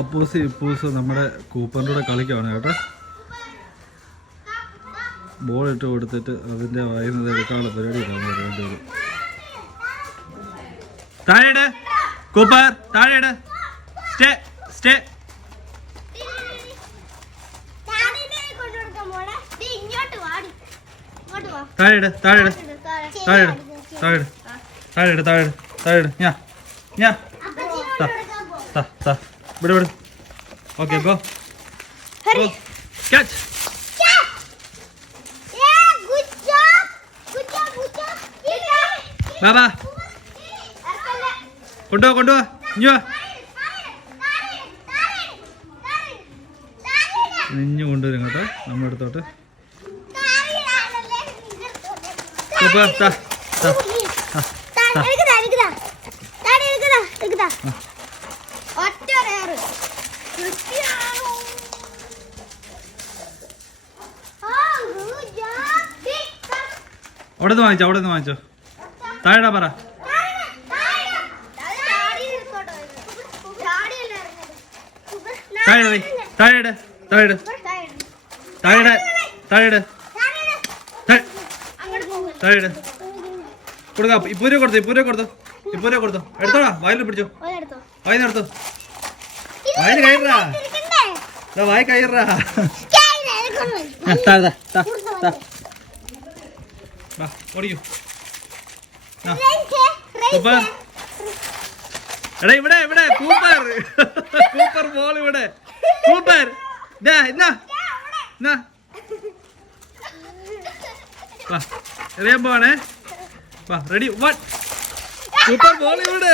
അപ്പൂസ് ഇപ്പൂസ് നമ്മുടെ കൂപ്പറിൻ്റെ കൂടെ കളിക്കുകയാണ് കേട്ടോ. ബോൾ ഇട്ട് കൊടുത്തിട്ട് അതിൻ്റെ വായുന്നത് എടുക്കാനുള്ള പരിപാടിയിലാണ് രണ്ടുപേരും. താഴെയിട് കൂപ്പർ, താഴെയിട്. Stay stay. താഴെയിട് താഴെയിട് താഴെയിട് താഴെയിട് താഴെയിട് താഴെയിട് താഴെയിട്. ഞാൻ ഞാൻ വിട് വിട്. Okay go catch. ബാബാ കൊണ്ടുപോ കൊണ്ടുപോ. ഇഞ്ഞു ഇഞ്ഞു കൊണ്ടുവരും കേട്ടോ നമ്മുടെ അടുത്തോട്ട്. അവിടെ നിന്ന് വാങ്ങിച്ചോ, അവിടെ നിന്ന് വാങ്ങിച്ചോ. താഴെ പറ. താഴെ താഴെ താഴെ താഴെ താഴെ താഴെ കൊടുക്കാം. ഇപ്പൂരെ കൊടുത്തു, ഇപ്പൂരെ കൊടുത്തു, ഇപ്പൂരെ കൊടുത്തു. എടുത്തോടാ, വായിൽ പിടിച്ചോ, വായിന്ന് എടുത്തു. വായിൽ കയറാ, വായി കയറാ. ഓടിക്കൂ. എടാ ഇവിടെ ഇവിടെ കൂപ്പർ, കൂപ്പർ ബോൾ ഇവിടെ. കൂപ്പർ എറിയാൻ പോവാണേ. Ready one. കൂപ്പർ ബോൾ ഇവിടെ.